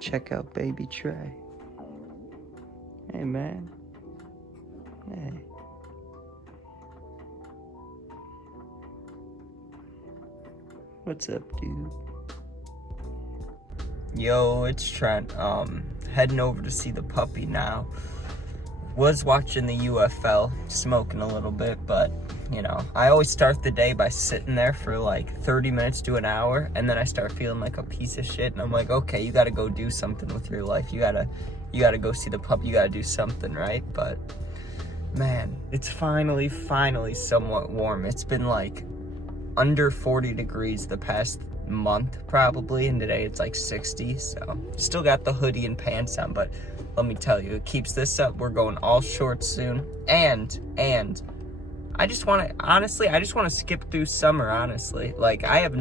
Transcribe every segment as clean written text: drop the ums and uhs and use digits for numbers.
Check out baby Trey. Hey, man. Hey. What's up, dude? Yo, it's Trent. Heading over to see the puppy now. Was watching the UFL, smoking a little bit, but, you know, I always start the day by sitting there for like 30 minutes to an hour, and then I start feeling like a piece of shit, and I'm like, okay, you gotta go do something with your life. You gotta go see the puppy. You gotta do something, right? But, man, it's finally somewhat warm. It's been like under 40 degrees the past month probably, and today it's like 60, so still got the hoodie and pants on, but let me tell you, it keeps this up. We're going all shorts soon, and I just want to skip through summer, honestly. Like, I have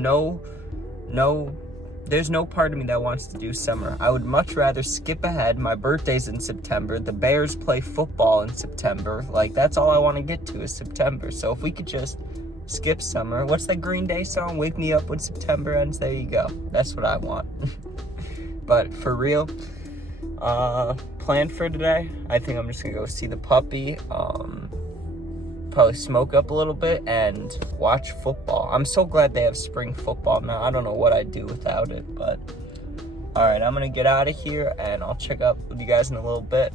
there's no part of me that wants to do summer. I would much rather skip ahead. My birthday's in September. The Bears play football in September. Like, that's all I want to get to is September. So if we could just skip summer. What's that Green Day song? Wake me up when September ends. There you go. That's what I want. But for real, plan for today, I think I'm just gonna go see the puppy, probably smoke up a little bit and watch football. I'm so glad they have spring football now. I don't know what I'd do without it, but all right, I'm gonna get out of here and I'll check up with you guys in a little bit.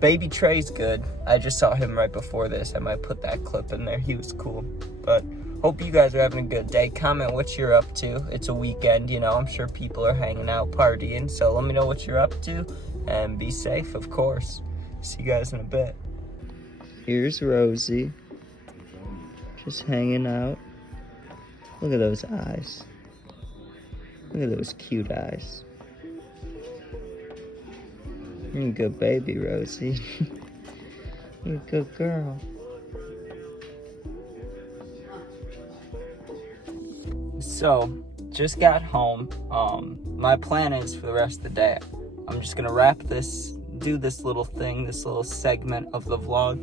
Baby Trey's good. I just saw him right before this. I might put that clip in there. He was cool. But hope you guys are having a good day. Comment what you're up to. It's a weekend, you know. I'm sure people are hanging out, partying. So let me know what you're up to. And be safe, of course. See you guys in a bit. Here's Rosie. Just hanging out. Look at those eyes. Look at those cute eyes. You're a good baby, Rosie. You're a good girl. So, just got home. My plan is for the rest of the day, I'm just gonna do this little thing, this little segment of the vlog.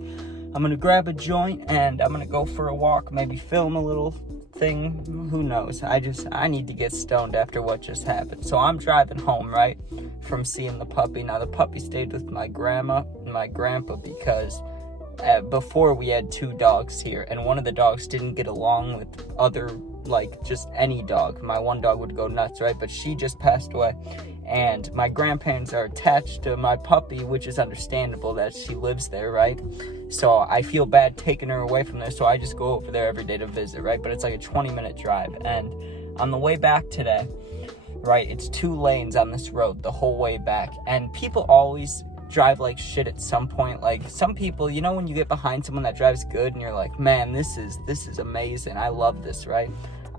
I'm gonna grab a joint and I'm gonna go for a walk, maybe film a little thing, who knows. I need to get stoned after what just happened. So I'm driving home, right, from seeing the puppy. Now the puppy stayed with my grandma and my grandpa because before we had 2 dogs here, and one of the dogs didn't get along with other, like, just any dog. My one dog would go nuts, right, but she just passed away, and my grandparents are attached to my puppy, which is understandable that she lives there, right? So I feel bad taking her away from there, so I just go over there every day to visit, right? But it's like a 20-minute drive, and on the way back today, right, it's 2 lanes on this road the whole way back, and people always drive like shit at some point. Like, some people, you know, when you get behind someone that drives good and you're like, man, this is amazing, I love this, right?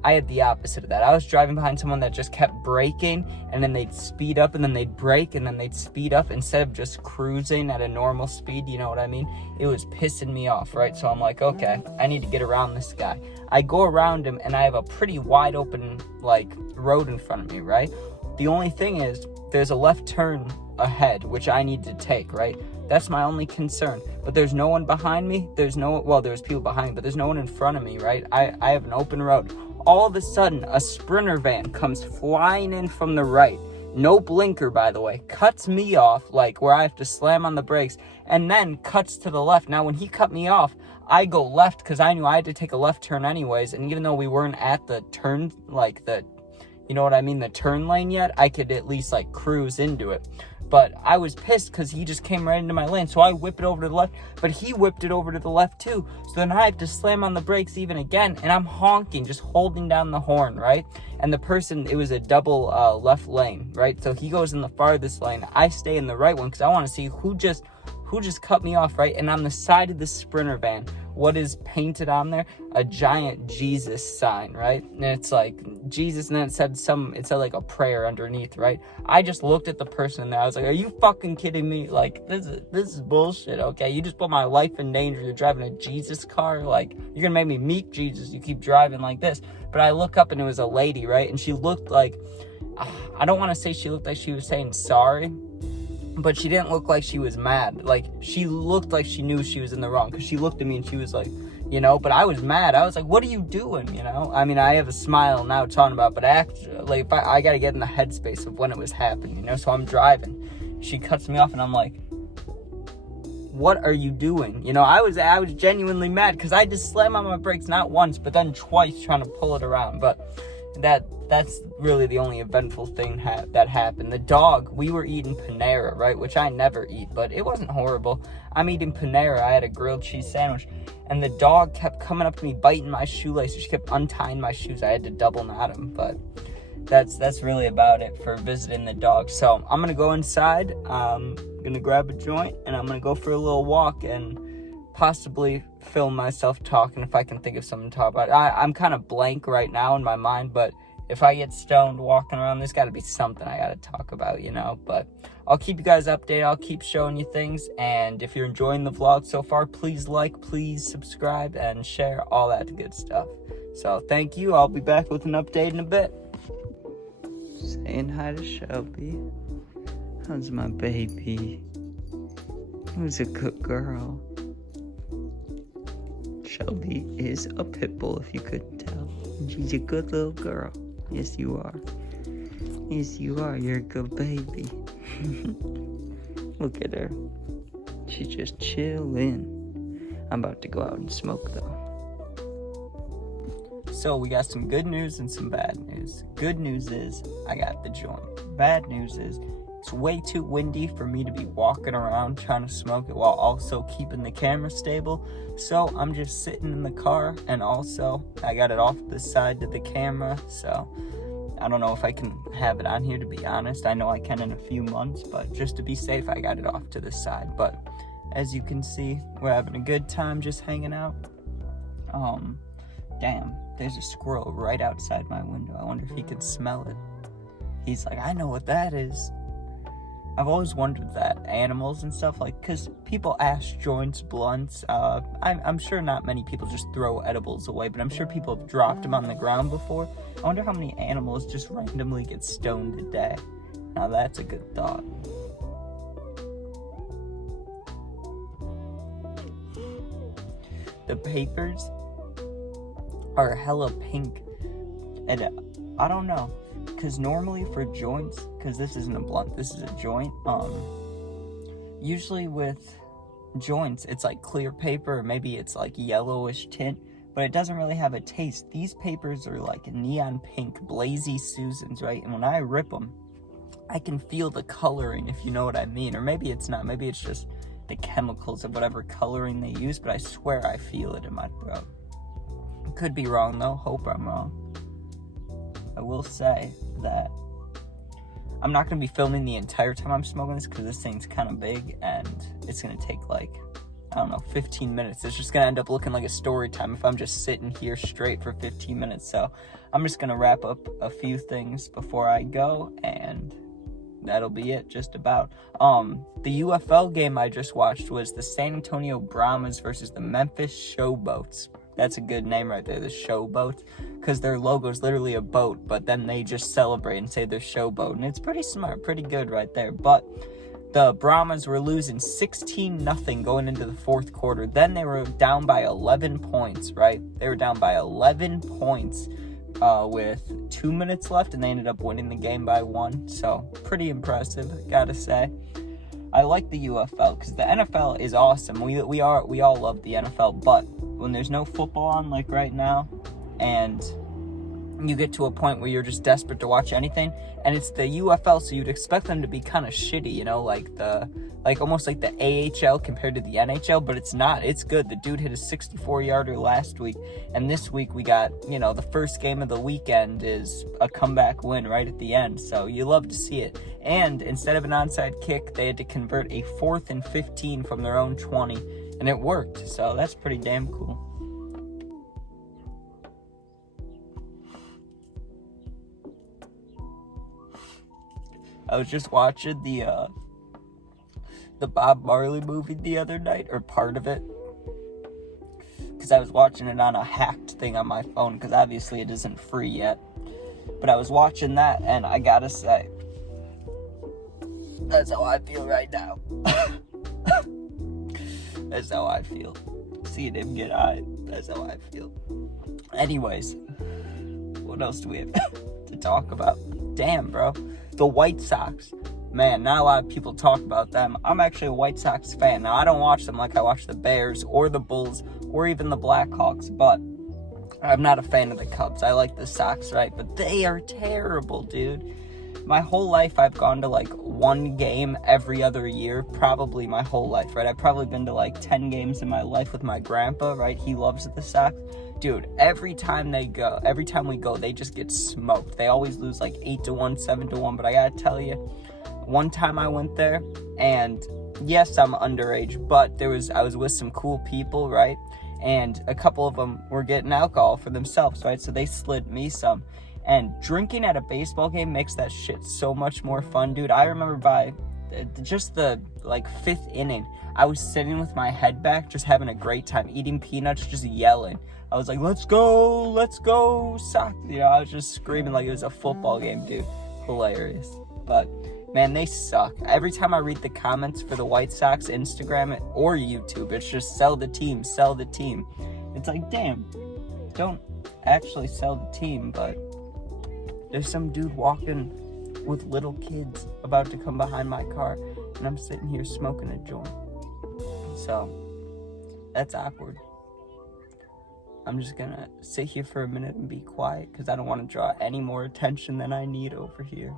I had the opposite of that. I was driving behind someone that just kept braking, and then they'd speed up, and then they'd brake, and then they'd speed up instead of just cruising at a normal speed, you know what I mean? It was pissing me off, right? So I'm like, okay, I need to get around this guy. I go around him, and I have a pretty wide open, like, road in front of me, right? The only thing is, there's a left turn ahead, which I need to take, right? That's my only concern. But there's no one behind me. There's people behind me, but there's no one in front of me, right? I have an open road. All of a sudden, a Sprinter van comes flying in from the right. No blinker, by the way. Cuts me off, like, where I have to slam on the brakes, and then cuts to the left. Now, when he cut me off, I go left because I knew I had to take a left turn anyways, and even though we weren't at the turn, like, you know what I mean, the turn lane yet, I could at least, like, cruise into it. But I was pissed because he just came right into my lane. So I whipped it over to the left, but he whipped it over to the left too. So then I have to slam on the brakes even again, and I'm honking, just holding down the horn, right? And the person, it was a double left lane, right? So he goes in the farthest lane. I stay in the right one because I want to see who just cut me off, right? And on the side of the Sprinter van, what is painted on there? A giant Jesus sign, right? And it's like Jesus, and then it said like a prayer underneath, right? I just looked at the person in there. I was like, are you fucking kidding me? Like, this is bullshit, okay? You just put my life in danger. You're driving a Jesus car. Like, you're gonna make me meet Jesus. You keep driving like this. But I look up and it was a lady, right? And she looked like, I don't want to say she looked like she was saying sorry, but she didn't look like she was mad. Like, she looked like she knew she was in the wrong, because she looked at me and she was like, you know, but I was mad. I was like, what are you doing, you know? I mean, I have a smile now talking about it, but actually, I got to get in the headspace of when it was happening, you know? So I'm driving. She cuts me off, and I'm like, what are you doing? You know, I was genuinely mad because I just slammed on my brakes not once, but then twice trying to pull it around. But that's really the only eventful thing that happened. The dog, we were eating Panera, right? Which I never eat, but it wasn't horrible. I'm eating Panera. I had a grilled cheese sandwich, and the dog kept coming up to me, biting my shoelaces. She kept untying my shoes. I had to double knot them, but that's really about it for visiting the dog. So I'm gonna go inside. I'm gonna grab a joint, and I'm gonna go for a little walk and possibly film myself talking if I can think of something to talk about. I'm kind of blank right now in my mind, but if I get stoned walking around, there's got to be something I got to talk about, you know. But I'll keep you guys updated. I'll keep showing you things. And if you're enjoying the vlog so far, please like, please subscribe, and share all that good stuff. So thank you. I'll be back with an update in a bit. Saying hi to Shelby. How's my baby? Who's a good girl? Shelby is a pit bull, if you couldn't tell. She's a good little girl. Yes, you are. Yes, you are. You're a good baby. Look at her. She's just chilling. I'm about to go out and smoke, though. So, we got some good news and some bad news. Good news is, I got the joint. Bad news is, it's way too windy for me to be walking around trying to smoke it while also keeping the camera stable. So I'm just sitting in the car, and also I got it off the side to the camera. So I don't know if I can have it on here, to be honest. I know I can in a few months, but just to be safe, I got it off to the side. But as you can see, we're having a good time just hanging out. Damn, there's a squirrel right outside my window. I wonder if he could smell it. He's like, I know what that is. I've always wondered that, animals and stuff, like, because people ash joints, blunts. I'm sure not many people just throw edibles away, but I'm sure people have dropped them on the ground before. I wonder how many animals just randomly get stoned a day. Now that's a good thought. The papers are hella pink, and I don't know. Because normally for joints, because this isn't a blunt, this is a joint, usually with joints, it's like clear paper, or maybe it's like yellowish tint, but it doesn't really have a taste. These papers are like neon pink, blazy Susans, right? And when I rip them, I can feel the coloring, if you know what I mean. Or maybe it's not, maybe it's just the chemicals of whatever coloring they use, but I swear I feel it in my throat. Could be wrong though, hope I'm wrong. I will say that I'm not going to be filming the entire time I'm smoking this because this thing's kind of big and it's going to take like, I don't know, 15 minutes. It's just going to end up looking like a story time if I'm just sitting here straight for 15 minutes. So I'm just going to wrap up a few things before I go, and that'll be it just about. The UFL game I just watched was the San Antonio Brahmas versus the Memphis Showboats. That's a good name right there, the Showboats, because their logo's literally a boat, but then they just celebrate and say they're Showboat, and it's pretty smart, pretty good right there. But the Brahmas were losing 16-0 going into the fourth quarter. Then they were down by 11 points, right? They were down by 11 points with 2 minutes left, and they ended up winning the game by 1. So pretty impressive, gotta say. I like the UFL because the NFL is awesome. We all love the NFL, but when there's no football on like right now, and you get to a point where you're just desperate to watch anything, and it's the UFL, so you'd expect them to be kind of shitty, you know, like almost like the AHL compared to the NHL, but it's not. It's good. The dude hit a 64-yarder last week, and this week we got, you know, the first game of the weekend is a comeback win right at the end, so you love to see it. And instead of an onside kick, they had to convert a 4th and 15 from their own 20, and it worked, so that's pretty damn cool. I was just watching the Bob Marley movie the other night, or part of it, because I was watching it on a hacked thing on my phone, because obviously it isn't free yet, but I was watching that, and I gotta say, that's how I feel right now. That's how I feel. seeing him get high. That's how I feel. Anyways, what else do we have to talk about? Damn, bro. The White Sox. Man, not a lot of people talk about them. I'm actually a White Sox fan. Now, I don't watch them like I watch the Bears or the Bulls or even the Blackhawks, but I'm not a fan of the Cubs. I like the Sox, right? But they are terrible, dude. My whole life, I've gone to like one game every other year, probably my whole life, right? I've probably been to like 10 games in my life with my grandpa, right? He loves the Sox. Dude, every time we go, they just get smoked. They always lose like 8-1, 7-1, but I gotta tell you, one time I went there, and yes, I'm underage, but I was with some cool people, right? And a couple of them were getting alcohol for themselves, right? So they slid me some. And drinking at a baseball game makes that shit so much more fun, dude. I remember by just the like 5th inning, I was sitting with my head back, just having a great time, eating peanuts, just yelling. I was like, let's go, Sox. You know, I was just screaming like it was a football game, dude. Hilarious. But man, they suck. Every time I read the comments for the White Sox, Instagram or YouTube, it's just sell the team. It's like, damn, don't actually sell the team, but there's some dude walking with little kids about to come behind my car, and I'm sitting here smoking a joint. So, that's awkward. I'm just gonna sit here for a minute and be quiet, because I don't want to draw any more attention than I need over here.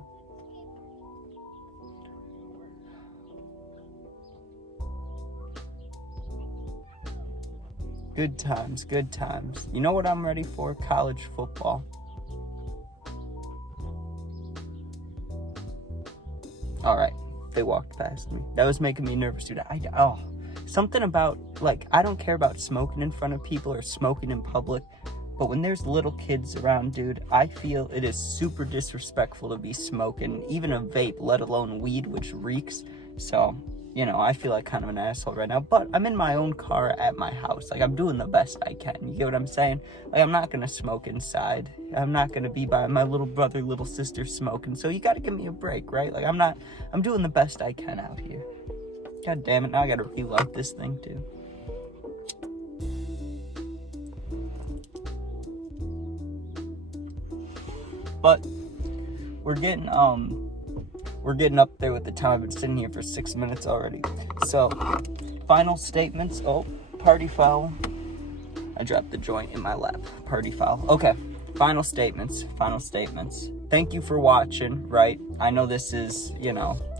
Good times. You know what I'm ready for? College football. All right, they walked past me. That was making me nervous, dude. Something about, like, I don't care about smoking in front of people or smoking in public, but when there's little kids around, dude, I feel it is super disrespectful to be smoking, even a vape, let alone weed, which reeks. So, you know, I feel like kind of an asshole right now, but I'm in my own car at my house. Like, I'm doing the best I can. You get what I'm saying? Like, I'm not going to smoke inside. I'm not going to be by my little brother, little sister smoking. So you got to give me a break, right? Like, I'm doing the best I can out here. God damn it. Now I got to relight this thing too. But we're getting up there with the time. I've been sitting here for 6 minutes already. So, final statements. Oh, party foul. I dropped the joint in my lap. Party foul. Okay, final statements. Thank you for watching, right? I know this is,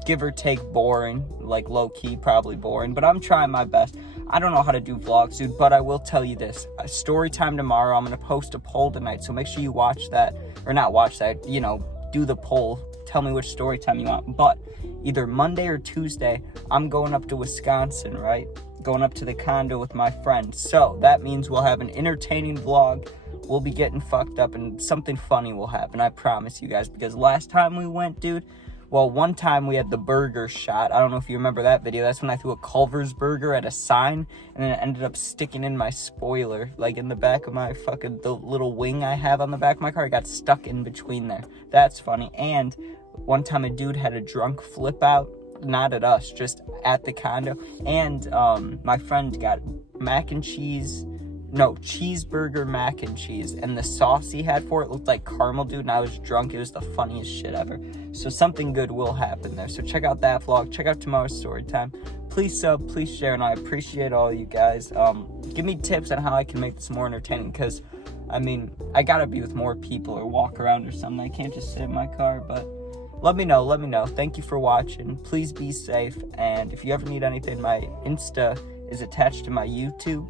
give or take boring, like low-key, probably boring, but I'm trying my best. I don't know how to do vlogs, dude, but I will tell you this. Story time tomorrow, I'm going to post a poll tonight, so make sure you watch that. Or not watch that, do the poll. Tell me which story time you want. But either Monday or Tuesday, I'm going up to Wisconsin, right? Going up to the condo with my friends. So that means we'll have an entertaining vlog. We'll be getting fucked up and something funny will happen. I promise you guys. Because last time we went, dude, well, one time we had the burger shot. I don't know if you remember that video. That's when I threw a Culver's burger at a sign, and then it ended up sticking in my spoiler, like in the back of my the little wing I have on the back of my car. It got stuck in between there. That's funny. And one time a dude had a drunk flip out, not at us, just at the condo. And my friend got cheeseburger mac and cheese, and the sauce he had for it looked like caramel, dude, and I was drunk. It was the funniest shit ever. So something good will happen there. So check out that vlog. Check out tomorrow's story time. Please sub, please share, and I appreciate all you guys. Give me tips on how I can make this more entertaining, because, I gotta be with more people or walk around or something. I can't just sit in my car, but let me know. Thank you for watching. Please be safe, and if you ever need anything, my Insta is attached to my YouTube,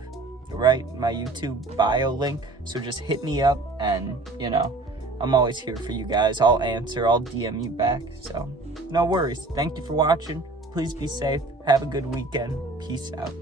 right? My YouTube bio link. So just hit me up, and I'm always here for you guys. I'll answer, I'll DM you back. So no worries. Thank you for watching. Please be safe. Have a good weekend. Peace out.